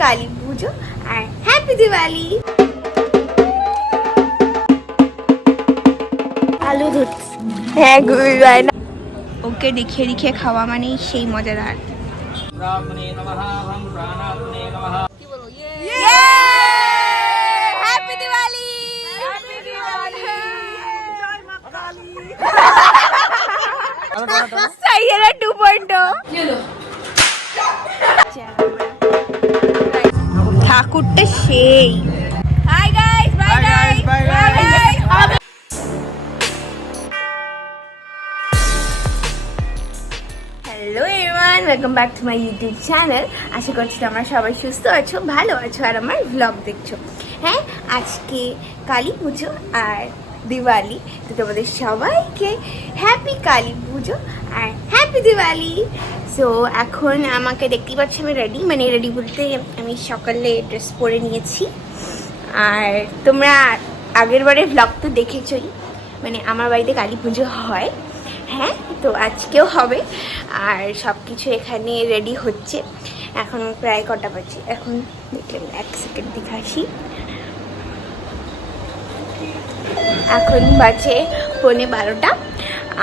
কালী পুজো আর happy Diwali. আলু ধরছি, হ্যাঁ গুড় না, ওকে দেখিয়ে দেখিয়ে খাওয়া মানে সেই মজাদার। হ্যাপি দিওয়ালি। সাইয়েরা 2.0 ঠাকুরটা সেই। Hi guys, bye guys, bye guys. Hello everyone, welcome back to my YouTube channel. আশা করছি তোমরা সবাই সুস্থ আছো, ভালো আছো আর আমার ব্লগ দেখছো। হ্যাঁ, আজকে কালী পুজো আর দিওয়ালি, তো তোমাদের সবাইকে হ্যাপি কালী পুজো আর হ্যাপি দিওয়ালি। সো এখন আমাকে দেখতেই পাচ্ছি আমি রেডি, মানে রেডি বলতে আমি সকালে ড্রেস পরে নিয়েছি। আর তোমরা আগের বারের ব্লগ তো দেখেছোই, মানে আমার বাড়িতে কালী পুজো হয়। হ্যাঁ, তো আজকেও হবে আর সব কিছু এখানে রেডি হচ্ছে। এখন প্রায় কটা বাজে, এখন দেখলাম 1 সেকেন্ড দেখে আসি, এখন বাজে 11:15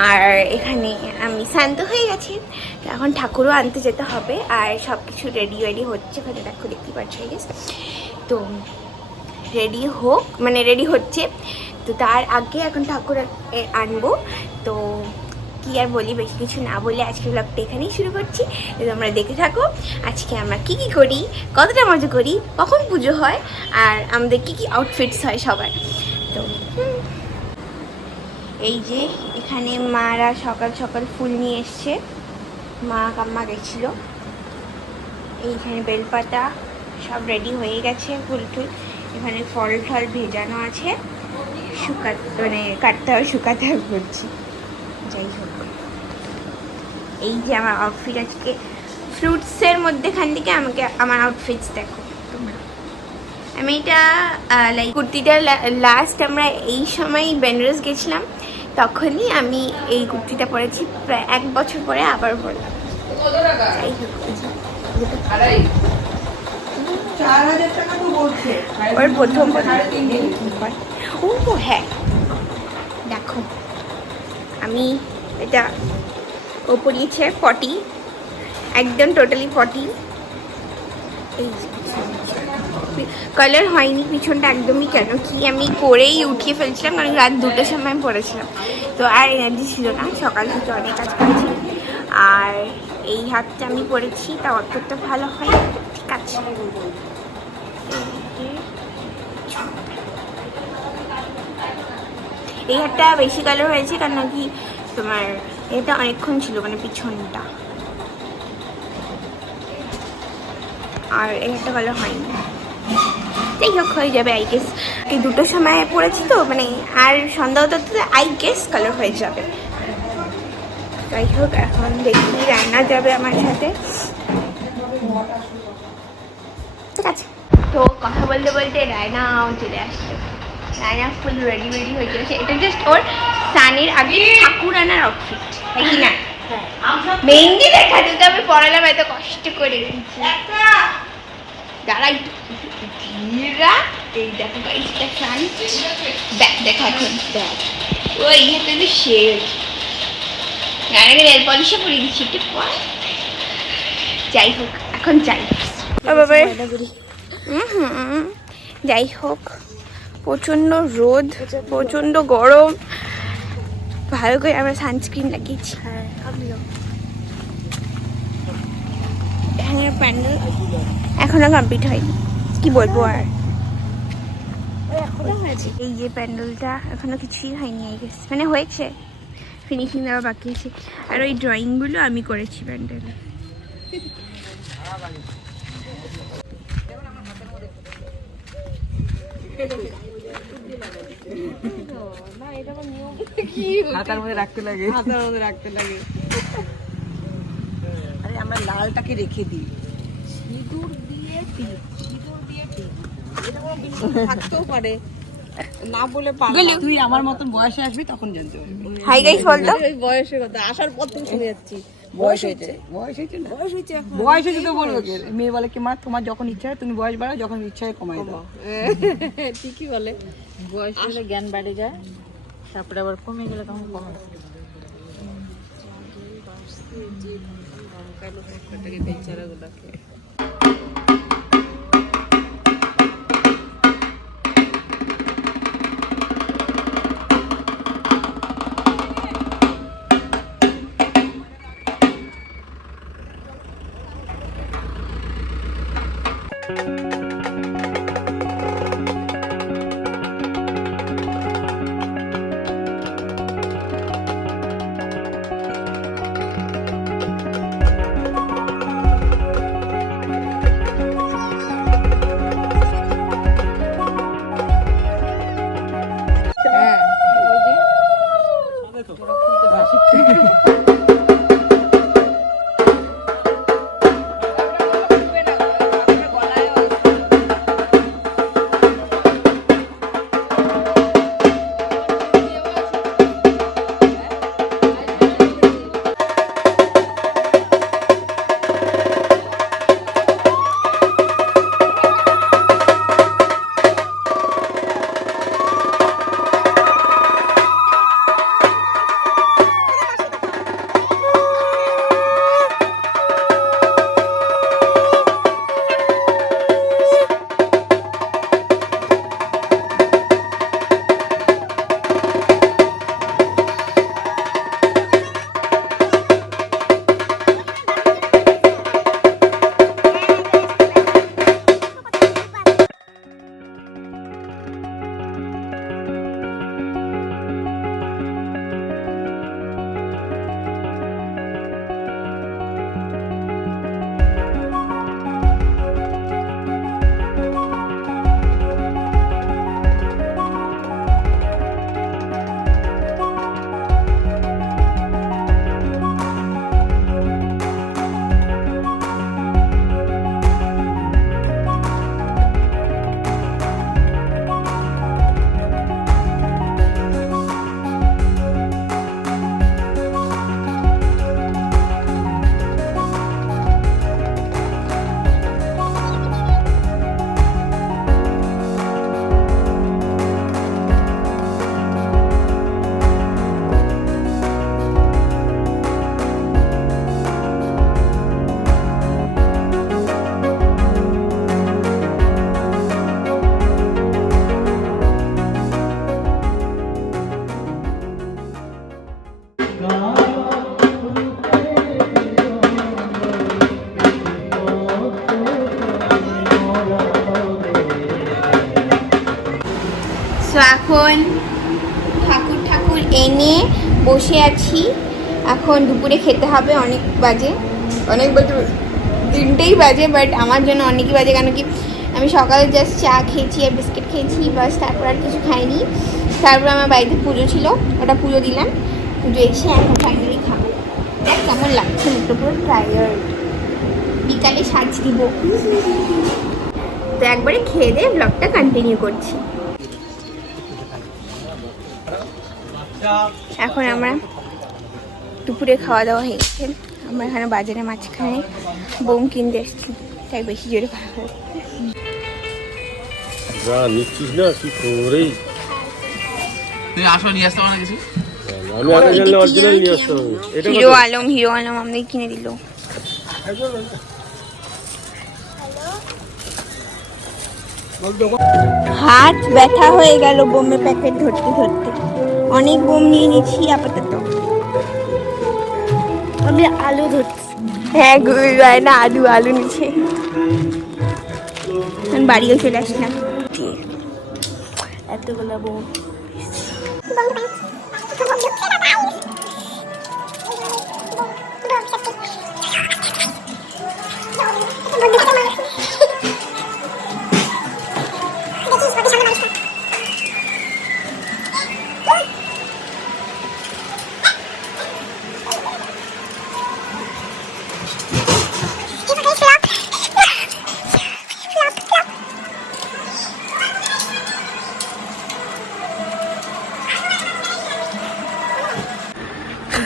আর এখানে আমি শান্ত হয়ে গেছি। তো এখন ঠাকুরও আনতে যেতে হবে আর সব কিছু রেডি হচ্ছে। ওখানে দেখো, দেখতে পাচ্ছ তো রেডি হোক, মানে রেডি হচ্ছে। তো তার আগে এখন ঠাকুর আনবো। তো কি আর বলি, বেশি কিছু না বলে আজকে ব্লগটা এখানেই শুরু করছি। তোমরা দেখে থাকো আজকে আমরা কি কি করি, কতটা মজা করি, কখন পুজো হয় আর আমাদের কি কি আউটফিটস হয় সবার। তো এই যে এখানে মারা সকাল সকাল ফুল নিয়ে এসছে, মা কাম্মা গেছিল। এইখানে বেলপাতা সব রেডি হয়ে গেছে, ফুল টুল। এখানে ফল টল ভেজানো আছে, মানে কাটতে হবে শুকাতে হবে বলছি। যাই হোক, এই যে আমার আউটফিট আজকে ফ্রুটসের মধ্যেখান থেকে আমাকে আমার আউটফিটস দেখো তোমরা। আমি এটা লাইক কুর্তিটা লাস্ট আমরা এই সময় বেনারস গেছিলাম, তখনই আমি এই কুর্তিটা পরেছি। প্রায় 1 বছর পরে আবার পরলাম। যাই হোক, ওর প্রথম ও হ্যাঁ দেখো, আমি এটা ও পরিয়েছে পটি, একদম টোটালি পটি। এই কালার হয়নি পিছনটা একদমই, কেন কি আমি করেই উঠিয়ে ফেলছিলাম, কারণ রাত 2টার সময় পড়েছিলাম। তো আর এনার্জি ছিল না, সকাল থেকে অনেক কাজ করেছি। আর এই হাতটা আমি পরেছি, তা অতটা ভালো হয়, ঠিক আছে। এই হাতটা বেশি কালার হয়েছে, কারণ কি তোমার এটা অনেকক্ষণ ছিল, মানে পিছনটা। আর এই হাতটা কালার হয়নি, যাই হোক হয়ে যাবে আই গেস। এই 2টোর সময় পড়েছি তো, মানে আর সন্ধ্যা হতে আই গেস কালার হয়ে যাবে। যাই হোক, এখন দেখি রান্না যাবে আমার সাথে, ঠিক আছে। তো কথা বলতে বলতে রায়নাও চলে আসছে। রায়না ফুল রেডি হয়ে গেছে। এটা জাস্ট ওর সানের আগে ঠাকুর আনার আউটফিট, তাই কি না? মেহেন্দি দেখা তোকে আমি পড়ালাম এত কষ্ট করে, দাঁড়াই ধীরা। এই দেখো গাইসটা সান, দেখা এখন দেখ ওই ইয়েতে তো শেষ। রায়নাকে নেল পলিশও পরিয়ে দিচ্ছি একটু পর। যাই হোক, এখন যাই বাবা। যাই হোক, প্রচণ্ড রোদ, প্রচণ্ড গরম, ভালো করে আমরা সানস্ক্রিন লাগিয়েছি। হ্যাঁ, প্যান্ডেল এখনো কমপ্লিট হয়নি, কি বলবো আর। এই যে প্যান্ডেলটা এখনো কিছুই হয়নি আই গেস, মানে হয়েছে, ফিনিশিং দেওয়া বাকি আছে। আর ওই ড্রয়িংগুলো আমি করেছি প্যান্ডেলে। হাতার মধ্যে রাখতে লাগে, আরে আমরা লালটাকে রেখে দিই, সিঁদুর দিয়ে থাকতেও পারে না বলে পারবো। তুই আমার মতন বয়সে আসবি তখন জানতে পারবি। হাই গাইস বলতো, ওই বয়সের কথা আসার পর থেকে শুনে যাচ্ছি বয়স হয়েছে না বয়স হয়েছে তো বলবো কি মেয়ে বলে কি মা তোমার যখন ইচ্ছা হয় তুমি বয়স বাড়াও যখন ইচ্ছা হয় কমাই দাও ঠিকই বলে বয়স হলে জ্ঞান বেড়ে যায় তারপরে আবার কমে গেলে তখন কমে বেচারাগুলোকে সো এখন ঠাকুর এনে বসে আছি। এখন দুপুরে খেতে হবে, অনেক বাজে, অনেক বলতে 3টেই বাজে, বাট আমার জন্য অনেকই বাজে, কেন কি আমি সকালে জাস্ট চা খেয়েছি আর বিস্কিট খেয়েছি, বাস, তারপর আর কিছু খাইনি। তারপর আমার বাড়িতে পুজো ছিল, ওটা পুজো দিলাম, পুজো এসে এখন ফাইনালি খাবো। দেখ কেমন লাগছে, মুখটা পুরো টায়ার্ড, বিকালে সাজ দিব। তো একবারে খেয়ে দিয়ে ব্লগটা কন্টিনিউ করছি। এখন আমরা দুপুরে খাওয়া দাওয়া হয়ে গেছে, আমরা এখানে বাজারে মাঝখানে বোম কিনতে এসেছি, তাই বেশি জোরে খাওয়া হয়। যা নিচ্ছিস না কি করেই তুই আসো নিয়ে আসতে পারো কিছু আমি আগে জানলে অরিজিনাল নিয়ে আসতাম। এটা হিরো আলম আমাদের কিনে দিল। হাত ব্যথা হয়ে গেল বোমের প্যাকেট ধরতে ধরতে, অনেক বোম নিয়ে নিয়েছি আপাতত। আমি আলু ধরছি, হ্যাঁ না আলু নিচে। আমি বাড়িও চলে আসলাম, এতগুলো বোম।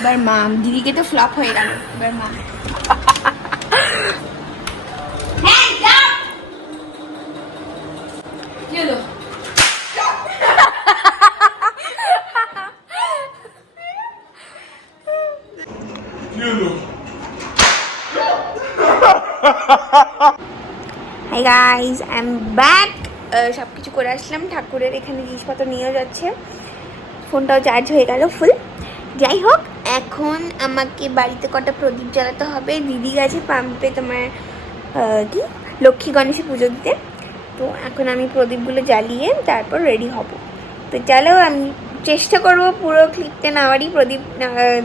এবার মা, দিদিকে তো ফ্লপ হয়ে গেল, এবার মা। কি হলো? Hi guys, I am back. সব কিছু করে আসলাম, ঠাকুরের এখানে জিনিসপত্র নিয়েও যাচ্ছে, ফোনটাও চার্জ হয়ে গেল ফুল। যাই হোক, এখন আমাকে বাড়িতে কটা প্রদীপ জ্বালাতে হবে। দিদি গেছে পাম্পে তোমার কি লক্ষ্মী গণেশে পুজো দিতে, তো এখন আমি প্রদীপগুলো জ্বালিয়ে তারপর রেডি হব। তো চলো, আমি চেষ্টা করবো পুরো ক্লিপটা নেওয়ারই, প্রদীপ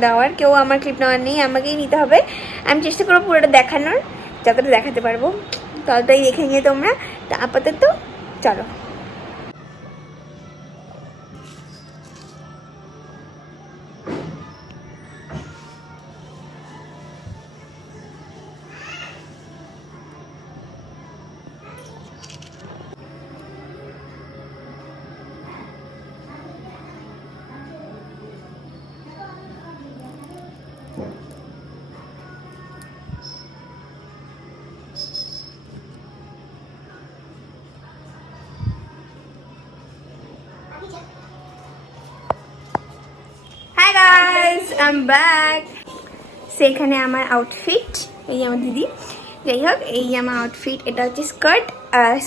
দেওয়ার। কেউ আমার ক্লিপ নেওয়ার নেই, আমাকেই নিতে হবে। আমি চেষ্টা করবো পুরোটা দেখানোর, যতটা দেখাতে পারবো ততটাই দেখে নিয়ে তোমরা। তো আপাতত চলো। Hi guys, I am back. সেখানে আমার আউটফিট, এই আমার দিদি। যাই হোক, এই আমার আউটফিট, এটা হচ্ছে স্কার্ট,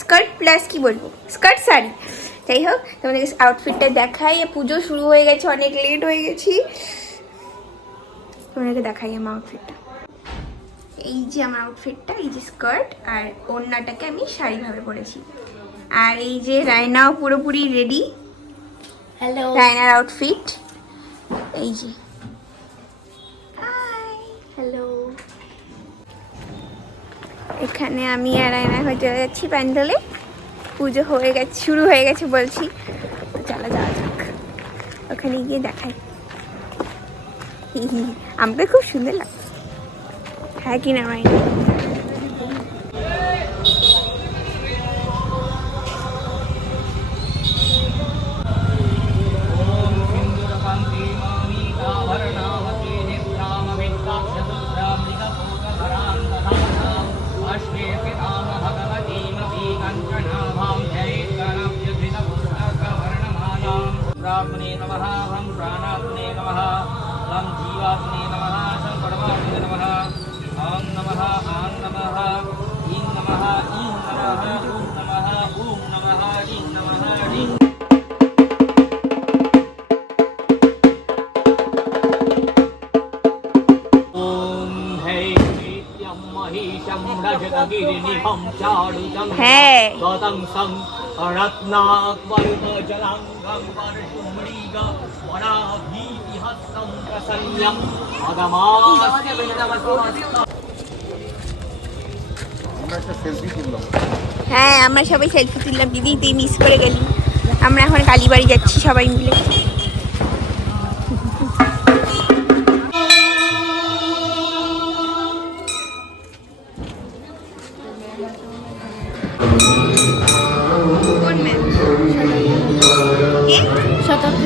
স্কার্ট প্লাস কি বলবো, স্কার্ট শাড়ি। যাই হোক, তোমাদেরকে আউটফিটটা দেখাই। পুজো শুরু হয়ে গেছে, অনেক লেট হয়ে গেছি, তোমাদেরকে দেখাই আমার আউটফিটটা। এই যে আমার আউটফিটটা, এই যে স্কার্ট, আর ওড়নাটাকে আমি শাড়িভাবে পরেছি। আর এই যে রায়নাও পুরোপুরি রেডি। হ্যালো, রায়নার আউটফিট এই যে। Hi, hello. এখানে আমি আর রায়না হয়ে চলে যাচ্ছি প্যান্ডেলে। পুজো হয়ে গেছে, শুরু হয়ে গেছে বলছি। চলো যাওয়া যাক, ওখানে গিয়ে দেখাই। আমাকে খুব সুন্দর লাগছে, হ্যাঁ কি না রায়না? प्रात्मने नमः, हम प्राणात्मने नमः, हम जीवात्मने नमः, शंकरवात्मने नमः, ओम नमः, आं नमः, ईं नमः, ईं नमः, ॐ नमः, ॐ नमः, ईं नमः, ईं। ओम हे नित्यं महेशं रजतगिरिनिभं चारुतं गतं सं रत्नाक्वरुतजलाङ्गं वर्षुमृग वराभीतिहस्तं प्रसन्नं मदमास्य विनमस्तु। হ্যাঁ, আমরা সবাই সেলফি তুললাম। দিদি তুই মিস করে গেলি। আমরা এখন কালীবাড়ি যাচ্ছি সবাই মিলে। কোন ম্যাম? শতাব্দী।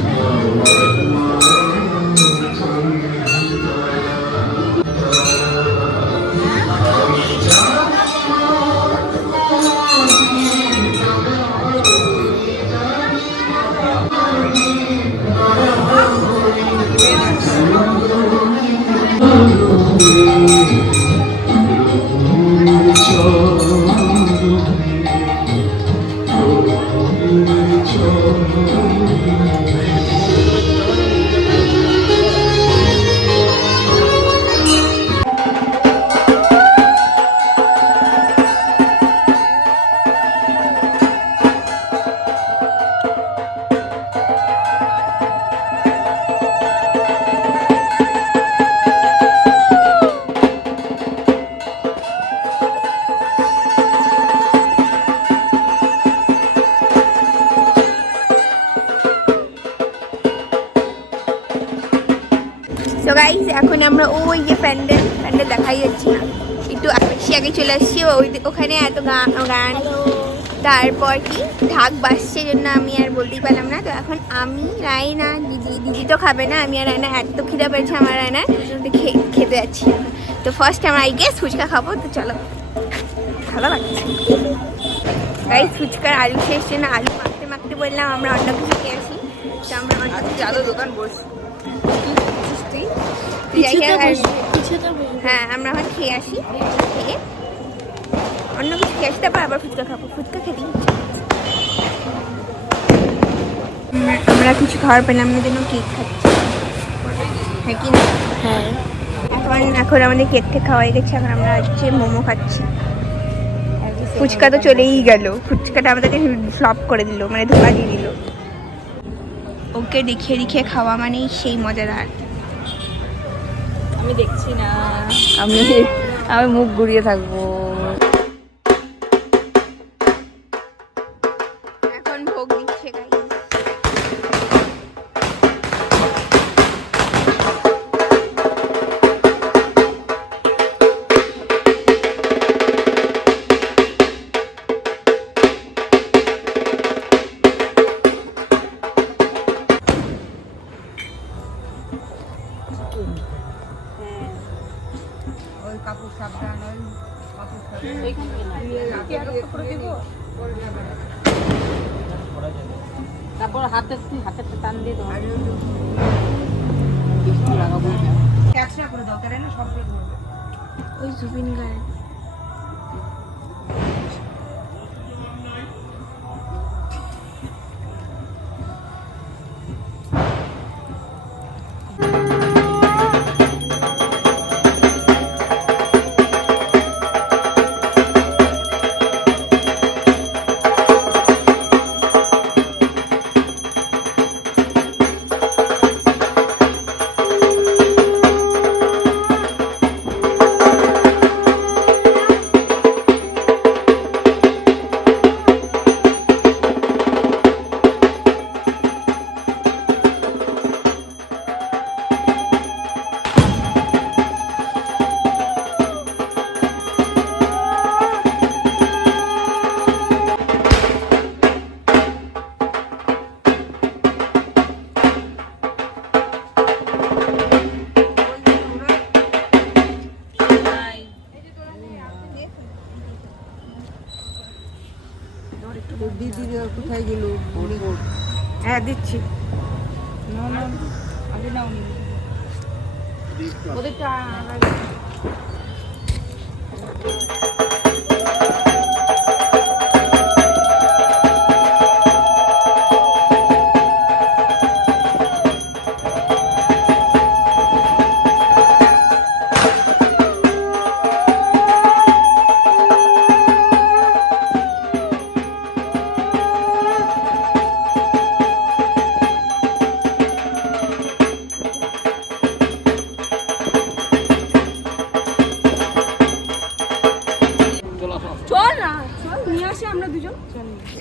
তো গাইস, এখন আমরা ওই যে প্যান্ডেল দেখাই যাচ্ছি না, একটু বেশি আগে চলে আসছি। ওখানে এত গান, তারপর কি ঢাক বাজছে জন্য আমি আর বলতেই পারলাম না। তো এখন আমি রায়না দিদি তো খাবে না, আমি আর রায়না এত খিদা পেয়েছে আমার রায়না, তো খেতে যাচ্ছি এখন। তো ফার্স্ট আমরা আই গেস ফুচকা খাবো, তো চলো। ভালো লাগছে গাইস, ফুচকার আলু শেষ জন্য আলু মাখতে মাখতে বললাম আমরা অন্য কিছু খেয়ে আসি। তো আমরা চালো দোকান বসে হ্যাঁ আমরা এখন খেয়ে আসি, খেয়ে অন্য কিছু খেয়ে আসি, তারপর আবার ফুচকা খাবো। ফুচকা খেতে আমরা কিছু খাওয়ার পেলাম না জন্য কেক খাচ্ছি, হ্যাঁ কি না? হ্যাঁ এখন আমাদের কেক থেকে খাওয়াই গেছে, এখন আমরা হচ্ছে মোমো খাচ্ছি। ফুচকা তো চলেই গেল, ফুচকাটা আমাদেরকে ফ্লপ করে দিল, মানে ধোকা দিয়ে দিল। ওকে দেখিয়ে দেখিয়ে খাওয়া মানেই সেই মজাদার। আমি দেখছি না, আমি মুখ ঘুরিয়ে থাকবো। এখন ভোগ দিচ্ছে গাইস। ওই কাপড় সাবধান, ওই কাপড় তারপর হাতে টান দিয়ে দাও। একশো করে দাও, তাহলে না সব করে দেবো। ওই জুবিন গার্গ দিদি কোথায় গেল? হ্যাঁ দিচ্ছি। না না আগে নাও নি ওদেরটা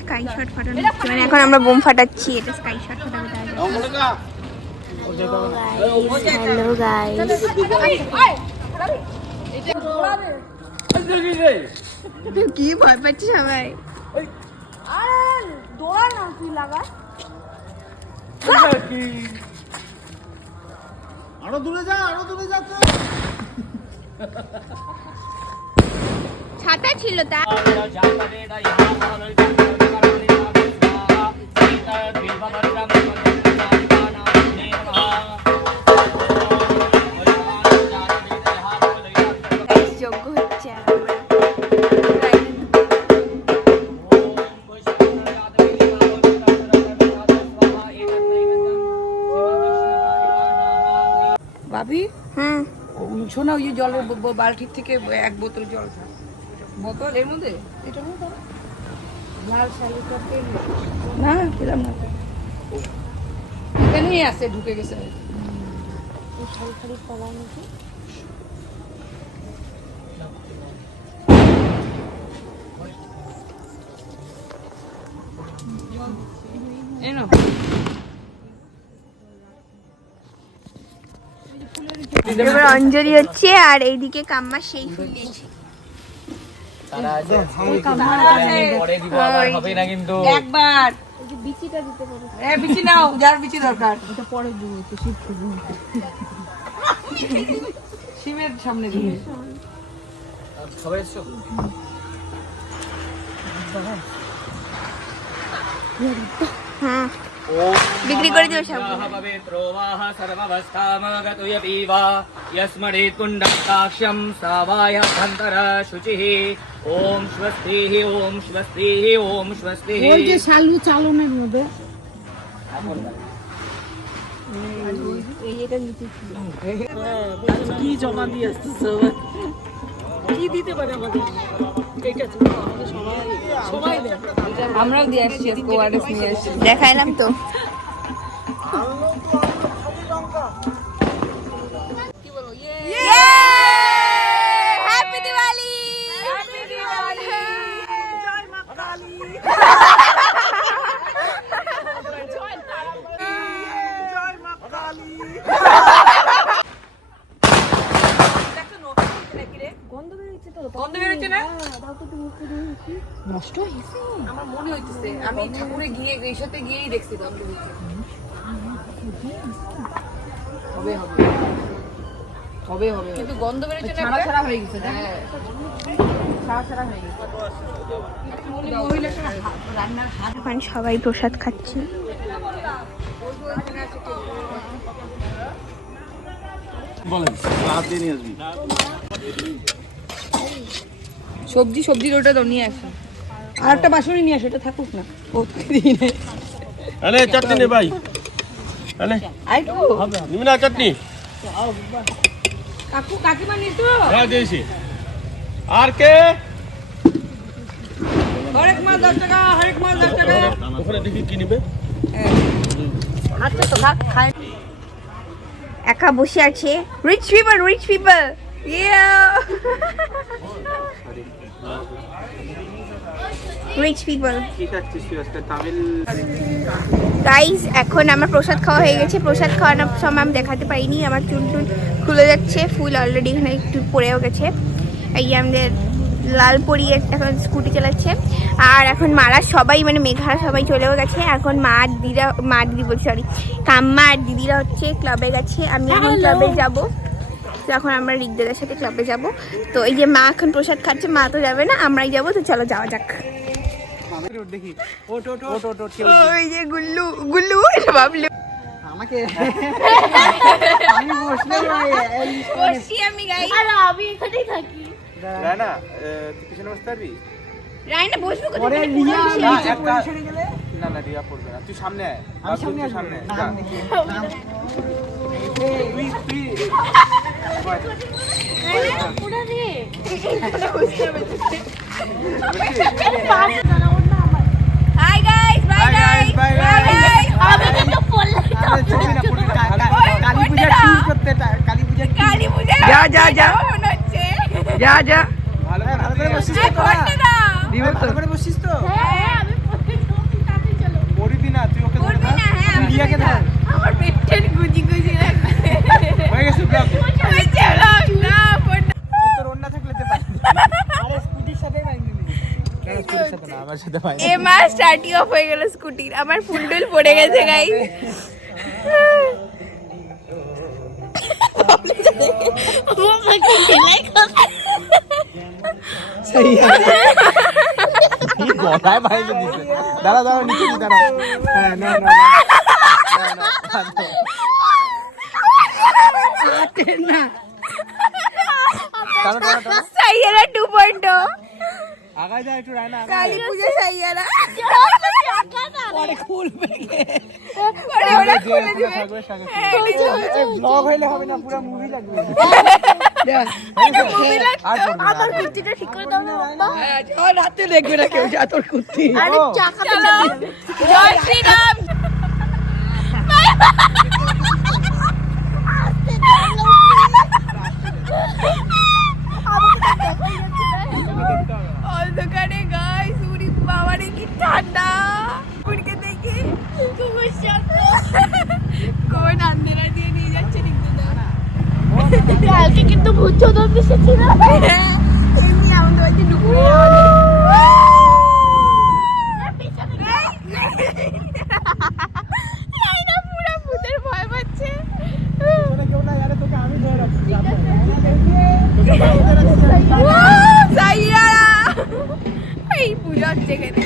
স্কাই শট ফাটানো হচ্ছে, মানে এখন আমরা বোম ফাটাচ্ছি, এটা স্কাই শট ফাটাবে। হ্যালো গাইস, কি ভয় পাচ্ছি সবাই। আরো দূরে যা, আরো দূরে যা। ছাতা ছিল তা যোগ্য হচ্ছে। ভাবি হুম শোনা, ওই যে জলের বালতির থেকে এক বোতল জল খায়। বোতল এর মধ্যে এটা লাল শাড়িটা না পেলাম না, এখানেই আছে, ঢুকে গেছে। এবার অঞ্জলি হচ্ছে আর এইদিকে কাম্মা সেই ফুল দিয়েছে। পরে দিব, আবার হবে না কিন্তু। একবার বিচি নাও, যার বিচি দরকার শিবের সামনে দিয়ে সবাই এসছো? হ্যাঁ বিক্রি করে দিও সব। পবিত্রোবাহ সর্ববস্থামগতুয়পীবা যস্মরে কুণ্ডকাক্ষ্যং সাবায় ভন্তর শুচিঃ। ওম স্বস্তিঃ ওম স্বস্তিঃ ওম স্বস্তিঃ। ওই যে শালু চালনের মধ্যে কি জমা দিয়ে আসতেছে কি দিতে পারে আমাদের আমরাও দিয়ে আসছি ওয়ারেস নিয়ে আসছি দেখাইলাম তো। হ্যাপি দিওয়ালি। গন্ধ বেরোচ্ছে না নষ্ট হয়েছে আমার মনে হইতেছে আমি ঠাকুরে গিয়ে এই সাথে গিয়েই দেখছি গন্ধ বেরোচ্ছে হবে হবে হবে হবে কিন্তু গন্ধ বেরোচ্ছে না ছাড়া ছাড়া হয়ে গেছে হ্যাঁ ছাড়া ছাড়া হয়ে গেছে রান্নার হাত এখন সবাই প্রসাদ খাচ্ছি। বলেন হাত দিয়ে নিয়ে আসবি। সবজি সবজির ওটা তো নিয়ে আসি আর একটা বাসনই নিয়ে আসি, এটা থাকুক না প্রতিদিন আরে চাটনি নে ভাই, আরে আইটু নিবি না চাটনি? কাকু কাকিমা নিতো হ্যাঁ দিয়েছি। আর কে? হরেক মাছ 10 টাকা, হরেক মাছ 10 টাকা। ওখানে দেখি কি নিবে। আচ্ছা তো ভাগ খাই একা বসে আছে। Rich people, rich people. Rich people. Guys এখন আমার প্রসাদ খাওয়া হয়ে গেছে। প্রসাদ খাওয়ানোর সময় আমি দেখাতে পারিনি, আমার চুল টুল খুলে যাচ্ছে, ফুল অলরেডি এখানে একটু পড়েও গেছে। এই আমাদের লাল পরি এখন স্কুটি চালাচ্ছে। আর এখন মারা সবাই মানে মেঘারা সবাই চলেও গেছে। এখন মা দিদি বলছি সরি কাম্মা আর দিদিরা হচ্ছে ক্লাবে গেছে। আমি এখন ক্লাবে যাব। তো এখন আমরা রিকদাদার সাথে ক্লাবে যাব। তো এই যে মা এখন প্রসাদ খাচ্ছে, মা তো যাবে না, আমরাই যাবো। তো চলো যাওয়া যাক। ওই যে গুল্লু গুল্লু বাবলু আমাকে আমি বসলে বসছি আমি গাই। আর আমি এখানেই থাকি। রানা তুই পিছনে বসতে পারবি? রাইনা বসবো কোথায়? পরে নিয়ে না না রিয়া পড়বে না, তুই সামনে আয়। আমি সামনে সামনে high guys, bye guys, bye guys. আমি তো বললাম কালী পূজা কি করতে কালী পূজা কালী পূজা যা যা যা মনে হচ্ছে। যা যা ভালো করে বসিস এই ফোনটা দাও। ভালো করে বসিস তো হ্যাঁ আমি ফোনটা ধরছি, তাতে চলো। পড়বি না, তুই ওকে করবি না? হ্যাঁ আমি রিয়াকে ধর। আমার পেটটা গুজি গুজি লাগছে। হয়ে গেছে ব্লগ। হয়েছে ব্লগ না ফোনটা। তোর অন্য থাকলে তে পারিস। আরে স্কুটির সাথে বাইনি নি। না স্কুটির সাথে না, আমার সাথে বাইনি। এ মা স্টার্টিং অফ হয়ে গেল স্কুটির। আমার ফুল টুল পড়ে গেছে গাইস। কি গলায় বাইরে দিছে। দাঁড়া দাঁড়া নিচে দি দাঁড়া। হ্যাঁ না না না। সাইয়ারা 2.0 আগায় যা একটু রায়না। কালী পূজা সাইয়ারা। পরে খুলবে পরে ওরা খুলে দিবে। থাকবে সাথে। ব্লগ হইলে হবে না, পুরো মুভি লাগবে আর পড়বি না। আমার কুর্তিটা ঠিক করে দাও না বাবা। আর রাতে দেখবে না কেউ যা তোর কুর্তি আরে চাকাতে চলো। জয় শ্রীরাম। অন্ধকারে গাইস, উড়ি বাবারে কি ঠান্ডা। উড়কে দেখি কুকুর শব্দ। কোন আন্দেরা দিয়ে নিয়ে যাচ্ছে রিকদাদা। কালকে কিন্তু ভূত চোদন এসেছিল। এমনি আমাদের বাড়িতে ঢুকবে। এই না পুরো ভূতের ভয় পাচ্ছে। কেউ না জানে তোকে আমি ধরে রাখছি। এই পুজো হচ্ছে এখানে।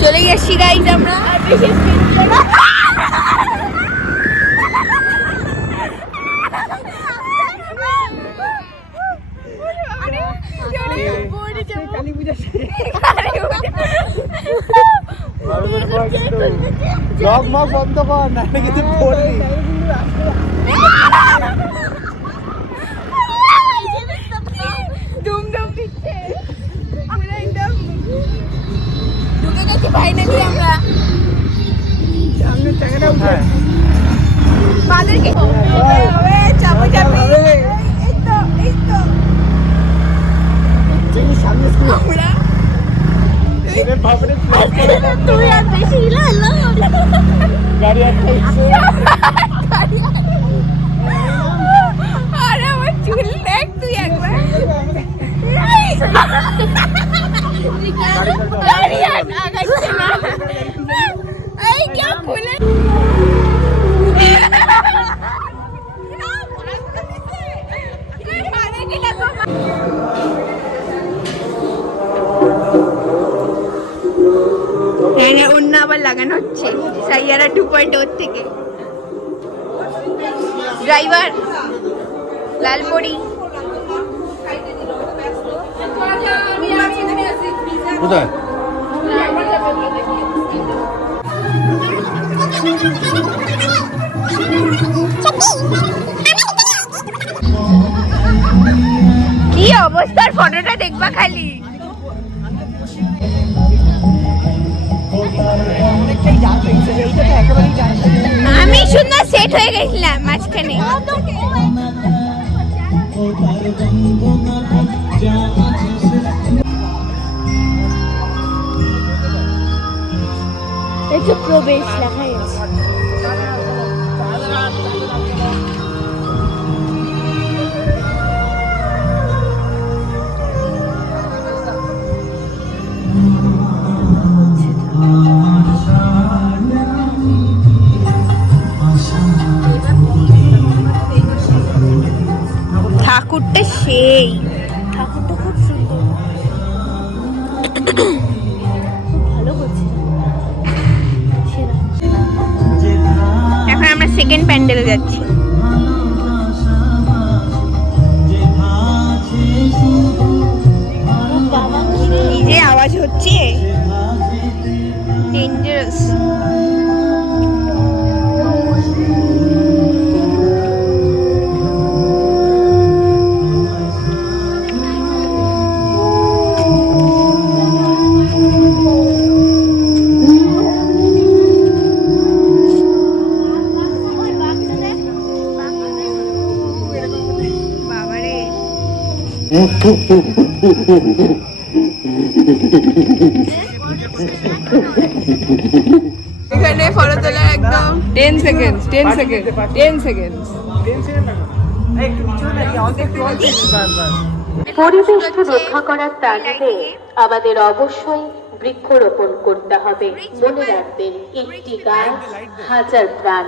চলে গেছি গাইজ আমরা, আর বেশি স্পিড না। কালী পূজা জগ মগ বন্ধ কর না কিন্তু পড়লি দুমদুম দিচ্ছে পুরো একদম ঢুকে গেছি ফাইনালি আমরা। সামনে টাকাটা উঠে বাদেরকে চাপো চাপি। এই তো সামনে আমরা ভাবরে তুই আর বেশি হিলালো গাড়ি আটকাইছে আরে আমার চুল দেখ তুই একবার। গাড়ি আগাচ্ছে না। এই কেউ খুলে অন্য আবার লাগানো হচ্ছে সাইয়ারা 2.0 থেকে। ড্রাইভার লালপরি কোথায় কি অবস্থার ফটোটা দেখবা খালি। আমি সুন্দর সেট হয়ে গেছিলাম মাঝখানে। এটা প্রবেশ লেখা আছে। ঠাকুরটা সেই, ঠাকুরটা খুব সুন্দর, খুব ভালো করছে। এখন আমরা সেকেন্ড প্যান্ডেলে যাচ্ছি। কি যে আওয়াজ হচ্ছে, ডেঞ্জারাস। এখানে ফটো তোলা একদম 10 সেকেন্ডস 10 সেকেন্ড 10 সেকেন্ডস। পরিবেশকে রক্ষা করার তাগিদে আমাদের অবশ্যই বৃক্ষরোপণ করতে হবে। মনে রাখবেন, একটি গাছ হাজার প্রাণ।